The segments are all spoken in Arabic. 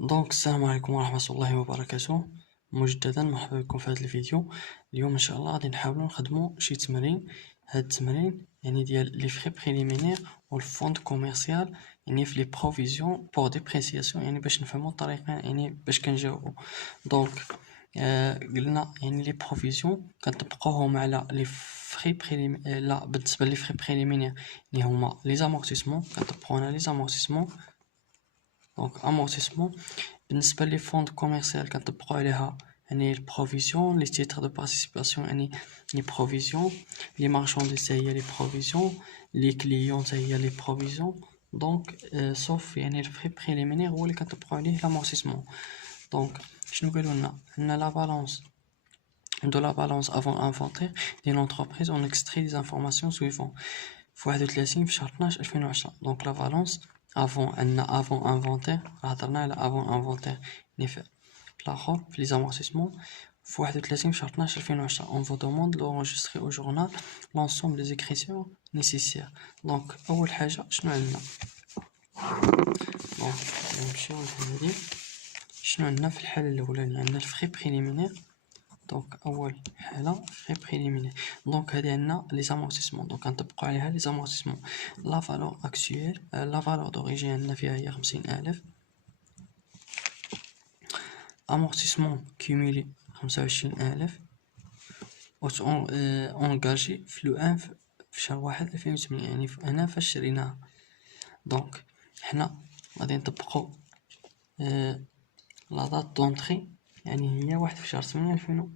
السلام عليكم ورحمة الله وبركاته. مجددا مرحبا بكم في هذا الفيديو. اليوم ان شاء الله غادي نحاولوا نخدموا شي تمرين. هاد التمرين يعني ديال لي فري بريليمينير والفوند كوميرسيال، يعني في لي بروفيزيون بور ديبريسياسيون، يعني باش نفهموا الطريقه، يعني باش كنجاوبوا. دونك قلنا يعني لي بروفيزيون كنطبقوهم على لي فري بريليم لا بالنسبه لي فري بريليمينير اللي هما لي زامورتيسمون، كنطبقونا لي زامورتيسمون. دونك امورتيسمون. بالنسبة لي فوند كوميرسيال كنطبقو عليها يعني البروفيزيون، لي تيتر دو بارتيسيباسيون يعني لي بروفيزيون، لي مارشانديز حتى هي لي بروفيزيون، لي كليون حتى هي لي بروفيزيون. دونك سوف يعني الفري بريليمينير هو اللي كنطبقو عليه لامورتيسمون. دونك شنو قالوا لنا؟ عندنا لا بالانس de la balance avant inventaire d'une entreprise on extrait des informations suivantes. في 31 في شهر 12 2010. دونك لا بالانس افون عندنا افون انفونتير، هضرنا على افون انفونتير يعني في الاخر في لي زامورتيسمون. في 31 في شهر 12 2010 on vous demande d'enregistrer au journal l'ensemble des écritures nécessaires. دونك اول حاجه شنو عندنا؟ دونك نمشيو لهادي. شنو عندنا في الحاله الاولانيه؟ عندنا الفري بريليمينير. دونك اول حاله فري بريليمينير. دونك هادي عندنا لي زامورتيسمون، دونك غنطبقو عليها لي زامورتيسمون. لا فالور اكتويل، لا فالور دوريجين عندنا فيها هي 50,000. امورتيسمون كيميلي 25,000. اونغاجي في لو ان في شهر واحد 2008، يعني هنا فاش شريناها. دونك حنا غادي نطبقو لا دات دونطري، يعني هي واحد في شهر 8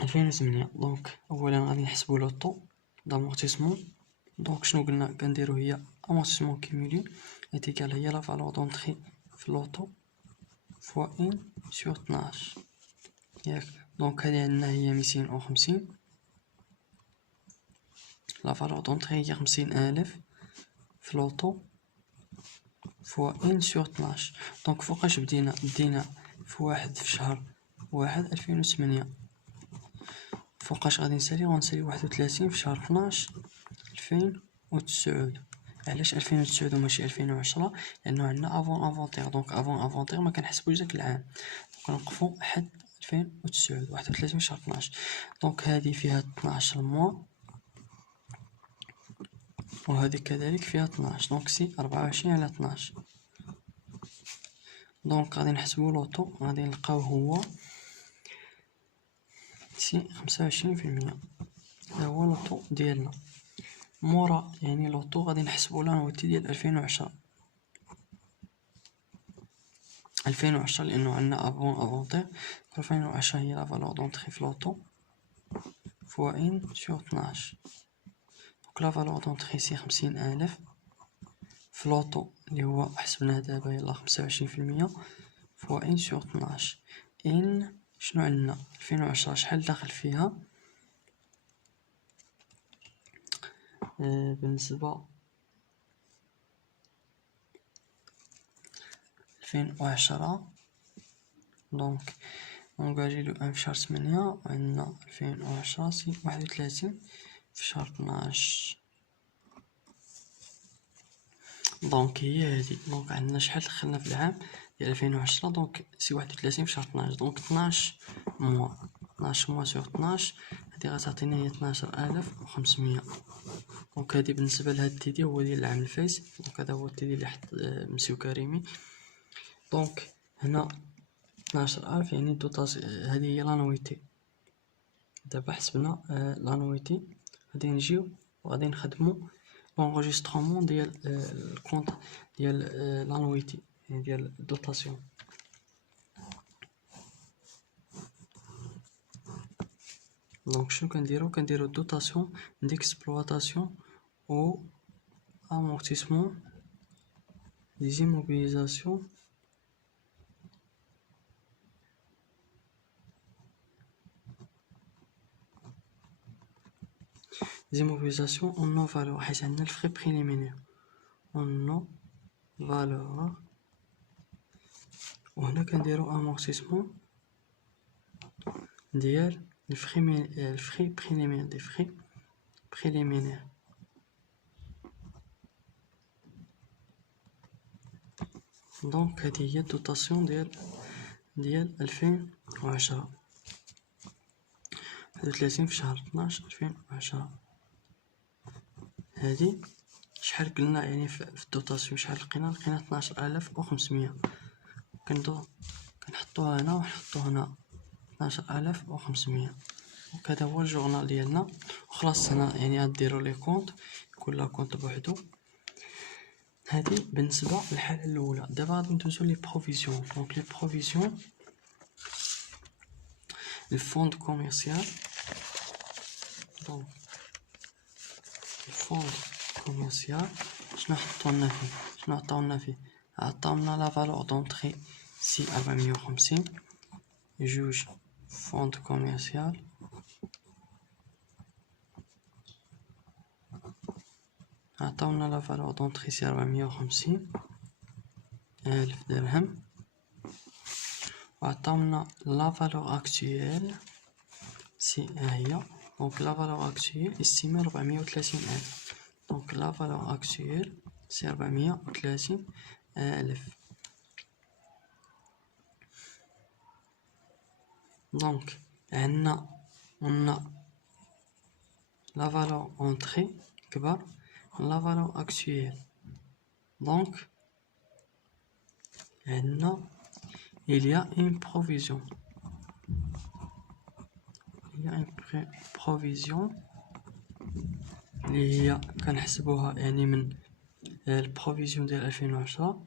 2008. دونك اولا غادي نحسبو لو طو d'amortissement. دونك شنو قلنا كنديرو؟ هي amortissement cumulé est égal هي لا فالور دونطري في لوطو فوا ان سور 12 ياك. دونك هادي عندنا هي 250. لا فالور دونطري هي 50,000 في لوطو فوا ان سور 12. دونك فوقاش بدينا في واحد في شهر واحد 2008. فوقاش غادي نسالي؟ غنسالي 31 في شهر 12 2009. علاش 2009 وماشي 2010؟ لانه عندنا افون انفونتير. دونك افون انفونتير ما كنحسبوش داك العام، كنوقفو حد 2009 31 شهر 12. دونك هذه فيها 12 موا، وهذه كذلك فيها 12، دونك سي 24 على 12. دونك غادي نحسبو لوطو، غادي نلقاو هو سي 25%. هذا هو لوطو ديالنا. مورا يعني لوطو غادي نحسبو لانويتي ديال 2010 لانه عندنا افون افونتير. 2010 هي لا فالور دونطري في لوطو فوا ان سور 12. دونك لا فالور دونطري سي 50,000 في لوطو اللي هو حسبناه دابا يلا 25% فوا ان سور 12. ان شنو عندنا؟ 2010 شحال داخل فيها؟ بالنسبة 2010 دونك اونغاجي لو ان في شهر 8 عندنا 2010 سي 31 في شهر 12. دونك هي هادي. دونك عندنا شحال دخلنا في العام ديال 2010؟ دونك سي 31 في شهر 12. دونك 12 موا 12 موا سور 12 هادي غتعطينا هي 12,500. دونك هادي بالنسبة لهاد التيدي هو ديال العام الفايت. دونك هذا هو التيدي اللي حط مسيو كريمي. دونك هنا 12,000 يعني دوطاس، هادي هي لانويتي. دابا حسبنا لانويتي، غادي نجيو وغادي نخدمو l'enregistrement ديال الكونط ديال لانويتي، يعني ديال الدوطاسيون. دونك شنو كنديرو دوطاسيون ديكسبلوطاسيون او امورتيسمون des immobilisations en non valeur، حيت عندنا الفري بريليمينير en non valeur. وهنا كنديرو امورتيسمون ديال الفري بريليمينير دي فري بريليمينير. دونك هذه هي الدوتاسيون ديال 2010. 31 في شهر 12 2010. هذه شحال قلنا يعني في الدوتاسيون شحال لقينا 12500. كنحطوها هنا ونحطو هنا 12500. دونك هذا هو الجورنال ديالنا. وخلاص هنا يعني غديروا لي كونط، كل كونط بوحدو. هذه بالنسبه للحاله الاولى. دابا غادي ندوزو لي بروفيزيون. دونك لي بروفيزيون، الفوند كوميرسيال. دونك الفوند كوميرسيال شنو حطولنا فيه؟ شنو عطاونا فيه؟ عطاونا لا فالور دونطري سي 450. جوج فوند كوميرسيال عطاونا لا فالور دونطري سي 450 ألف درهم. وعطاونا لا فالور اكتويل سي هي. دونك لا فالور اكتويل استيمي 430 ألف. دونك لا فالور اكتويل سي 430 ألف. دونك عندنا لا فالور اونطري كبر من لا فالور اكتويل. دونك عندنا il y a une provision. il y a une provision اللي هي كنحسبوها يعني من البروفيزيون ديال 2010.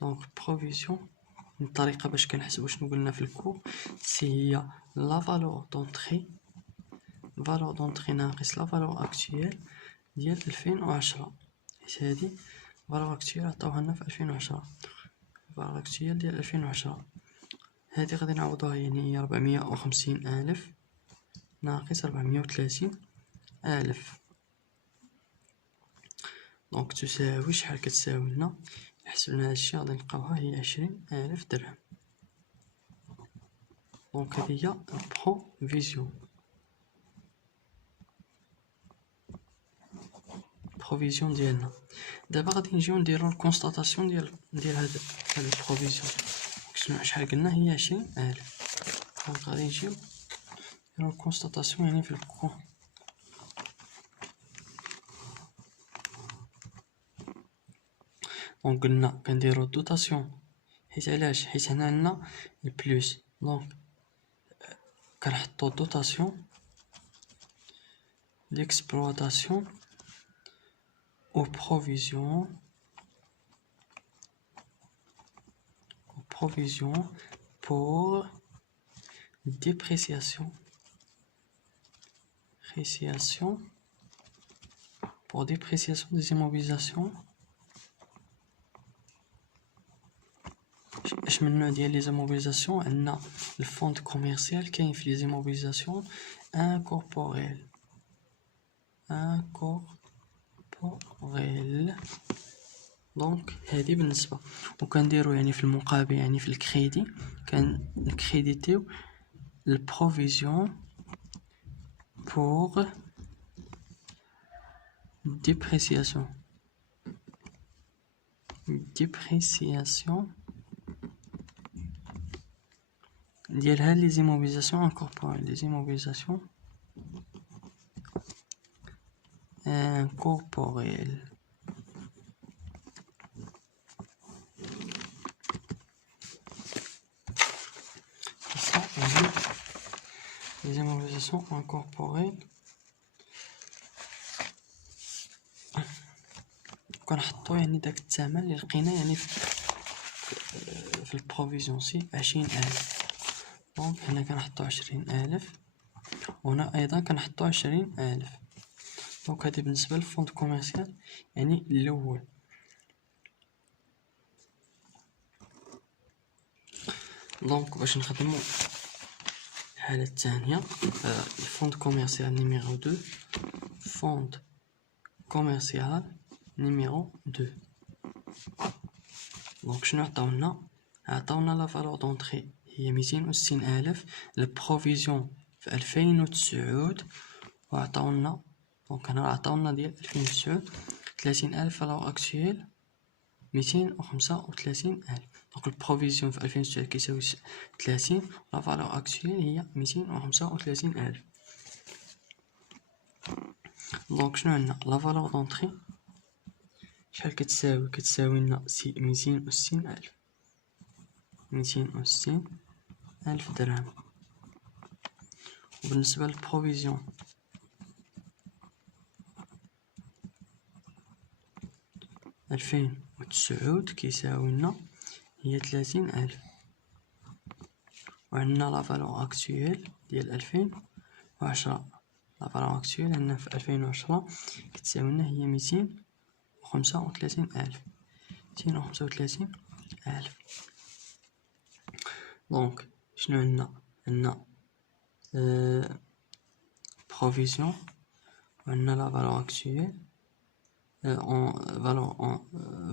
دونك بروفيزيون الطريقه باش كنحسبو شنو قلنا في الكور، سي هي لا فالور دونطري ناقص لا فالور اكتويل ديال 2010. حيت هادي فالور اكتويل عطاوها لنا في 2010. فالور اكتويل ديال 2010 هادي غادي نعوضوها، يعني هي 450 ألف ناقص 430 ألف. دونك تساوي شحال؟ كتساوي لنا حسبنا هادشي غادي نلقاوها هي 20,000 درهم. دونك هادي هي البروفيزيون ديالنا. دابا غادي نجيو نديرو الكونستاتاسيون ديال هاد البروفيزيون. شحال قلنا؟ هي 20,000. دونك غادي نجيو نديرو الكونستاتاسيون يعني في الكو. دونك قلنا كنديرو الدوتاسيون، حيت علاش؟ حيت هنا عندنا البلوس. دونك كنحطو الدوتاسيون d'exploitation aux provisions pour dépréciation des immobilisations. اش من نوع ديال لي زيموبيليزاسيون؟ عندنا الفوند كوميرسيال، كاين في لي زيموبيليزاسيون انكوربوريل. دونك هذه بالنسبه. وكنديروا يعني في المقابل يعني في الكريدي كنكريديتيو البروفيزيون بور ديبريسياسيون ديال لي زيموبيليزاسيون انكوربوريل. لي زيموبيليزاسيون انكوربوريل. les immobilisations incorporelles. كنحطو يعني داك الثمن اللي لقينا يعني في البروفيزيون سي 20,000. دونك هنا كنحطو 20,000 وهنا ايضا كنحطو 20,000. دونك هادي بالنسبه للفوند كوميرسيال يعني الاول. دونك باش نخدمو الحالة الثانية، الفوند كوميرسيال نيميرو 2. فوند كوميرسيال نيميرو 2. دونك شنو عطاونا؟ عطاونا لا فالور دونطري هي 260,000. البروفيزيون في 2009 وعطاونا، دونك هنا عطاونا ديال 2009 30,000 فالور اكتويل 235,000. دونك البروفيزيون في 2009 كيساوي 30، لا فالور اكتويل هي 235,000. دونك شنو عندنا؟ لا فالور دونطري شحال كتساوي؟ كتساوي لنا 260,000، 260,000 درهم. وبالنسبة للبروفيزيون 2009 كيساوي لنا هي 30,000. وعندنا لا فالور اكتويل ديال 2010. لا فالور اكتويل عندنا في 2010 كتساوي لنا هي 235,000، 235,000. دونك شنو عندنا؟ عندنا بروفيزيون، وعندنا لا فالور اكتويل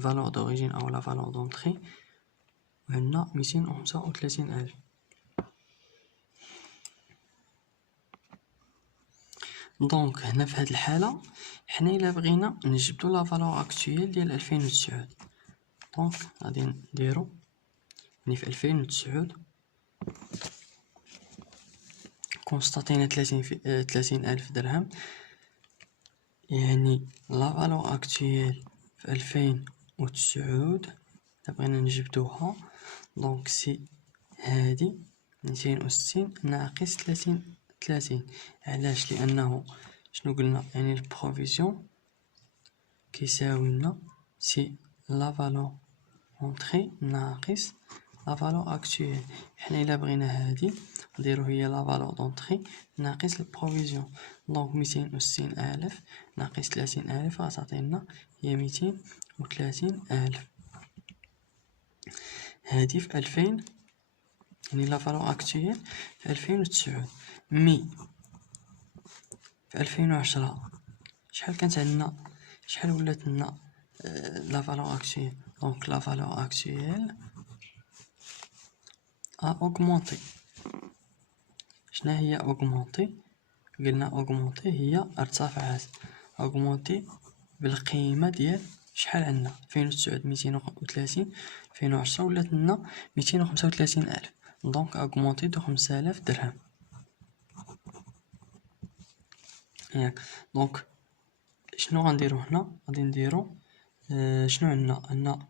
valeur d'origine أو la valeur d'entrée، وعندنا 235,000. دونك هنا في هاد الحالة حنا إلا بغينا نجبدو لا فالور اكتويل ديال 2009، دونك غادي نديرو يعني في 2009 كونستاتينا 30,000 درهم، يعني لا فالور اكتويل في 2009 بغينا نجبدوها، دونك سي هادي 260 ناقص 30. علاش؟ لأنه شنو قلنا؟ يعني البروفيزيون كيساوي لنا سي لا فالور اونطري ناقص لا فالور اكتويل. حنا إلا بغينا هادي نديرو هي لا فالور دونطري ناقص البروفيزيون، دونك 260,000 ناقص 30,000 غتعطينا هي 230,000. هادي في 2000 يعني لا فالور اكتويل في 2009. مي في 2010 شحال كانت عندنا؟ شحال ولات لنا لا فالور اكتويل؟ دونك لا فالور اكتويل اوغمونطي. شنو هي اوغمونطي؟ قلنا اوغمونطي هي ارتفعت، اوغمونطي بالقيمة ديال شحال عندنا؟ 2009 230، 2010 ولات لنا 235,000، دونك اوغمونطي دو 5,000 درهم. ياك دونك شنو غنديرو هنا؟ غادي نديرو شنو عندنا؟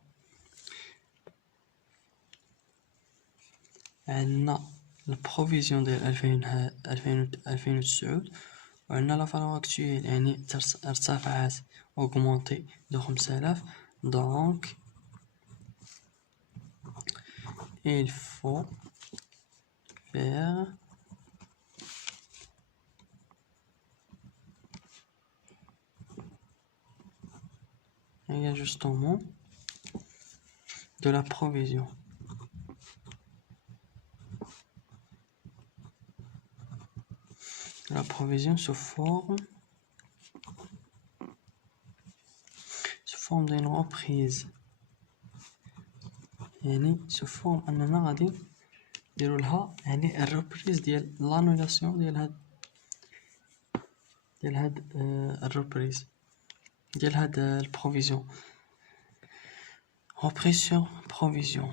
عندنا البروفيزيون ديال 2009 وعندنا لا فالور اكتويل يعني ارتفعت اوغمونطي دو 5,000، دونك il faut faire un ajustement de la provision. La provision sous forme d'une reprise، يعني sous forme أننا غادي نديرو لها يعني الريبريز ديال لانولاسيون ديال هاد الريبريز ديال هاد البروفيزيون. reprise sur provision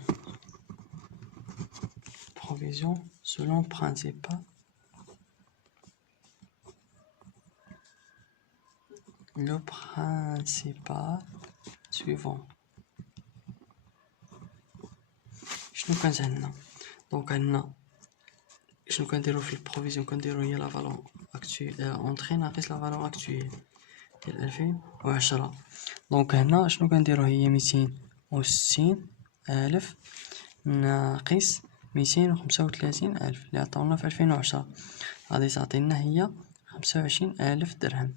selon principe le principal suivant. شنو كانت عندنا؟ دونك عندنا شنو كنديرو في البروفيزيون؟ كنديرو هي لا فالور اكتويل اونطري ناقص لا فالور اكتويل ديال 2010. دونك هنا شنو كنديرو؟ هي 260,000 ناقص 235,000 اللي عطاونا في 2010 غادي تعطينا هي 25,000 درهم.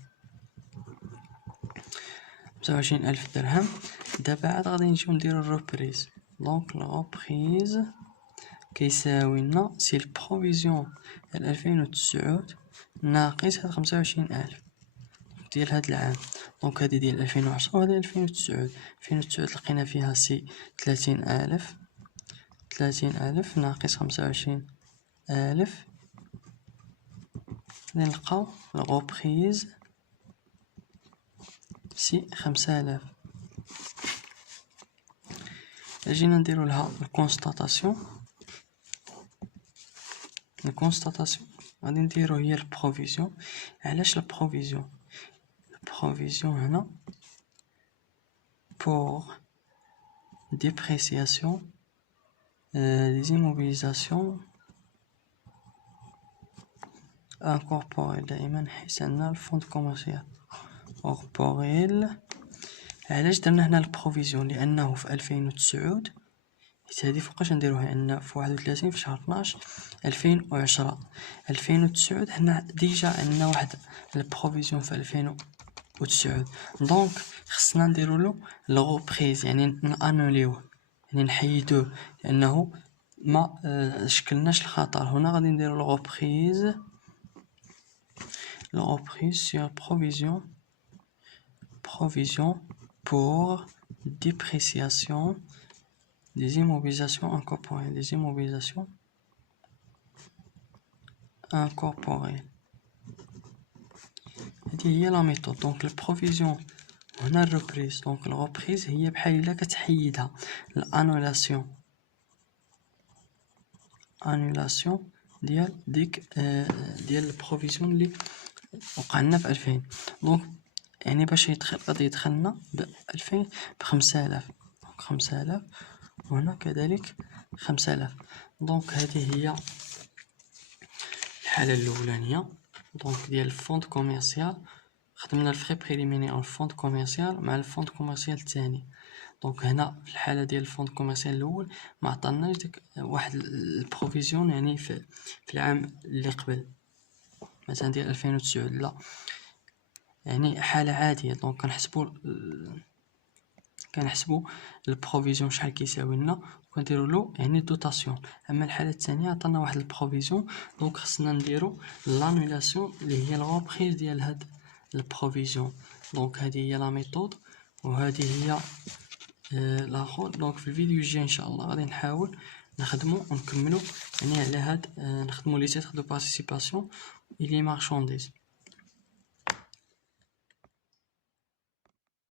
25,000 درهم. دابا عاد غادي نجيو نديرو الروبريز. دونك الروبريز كيساوي لنا سي البروفيزيون ديال 2009 ناقص هاد 25,000 ديال هاد العام. دونك هادي ديال 2010 وهادي 2009. 2009 لقينا فيها سي 30,000 ناقص 25,000 نلقاو الغوبريز سي 5,000. جينا نديرو لها الكونستاتاسيون غادي نديرو هي البروفيزيون. علاش البروفيزيون هنا pour dépréciation des immobilisations incorporées. دائما نحس عندنا الفوند كوميرسيال corporel. علاش درنا هنا البروفيزيون؟ لانه في 2009 حيت هادي فوقاش نديروها، عندنا في 31 في شهر 12 2010. 2009 حنا ديجا عندنا واحد البروفيزيون في 2009، دونك خصنا نديرو له لو بريز، يعني نانوليوه، يعني نحيدوه لانه ما شكلناش الخطر. هنا غادي نديرو لو بريز sur provision pour dépréciation des immobilisations incorporées. هذه هي لا ميثود. دونك البروفيزيون هنا الريبريز، دونك الريبريز هي بحال الا كتحيدها. الانولاسيون ديال ديك ديال البروفيزيون اللي وقع لنا في 2000. دونك يعني باش يدخل غادي يدخلنا ب 2000 ب 5000، دونك 5000 وهنا كذلك 5000. دونك هذه هي الحالة الأولانية دونك ديال الفوند كوميرسيال. خدمنا الفري بريليمينير الفوند كوميرسيال مع الفوند كوميرسيال الثاني. دونك هنا في الحالة ديال الفوند كوميرسيال الأول ما عطاناش ديك واحد البروفيزيون، يعني في العام اللي قبل مثلا ديال 2009 لا، يعني حالة عادية. دونك كنحسبو البروفيزيون شحال كيساوي لنا وكنديرو له يعني دوتاسيون. اما الحالة الثانية عطانا واحد البروفيزيون، دونك خصنا نديرو لانولاسيون اللي هي الغوبريز ديال هاد البروفيزيون. دونك هذه هي لا ميثود وهذه هي لاخر. دونك في الفيديو الجاي ان شاء الله غادي نحاول نخدمو ونكملو يعني على هاد نخدمو لي تيتر دو بارتيسيباسيون اي لي مارشانديز.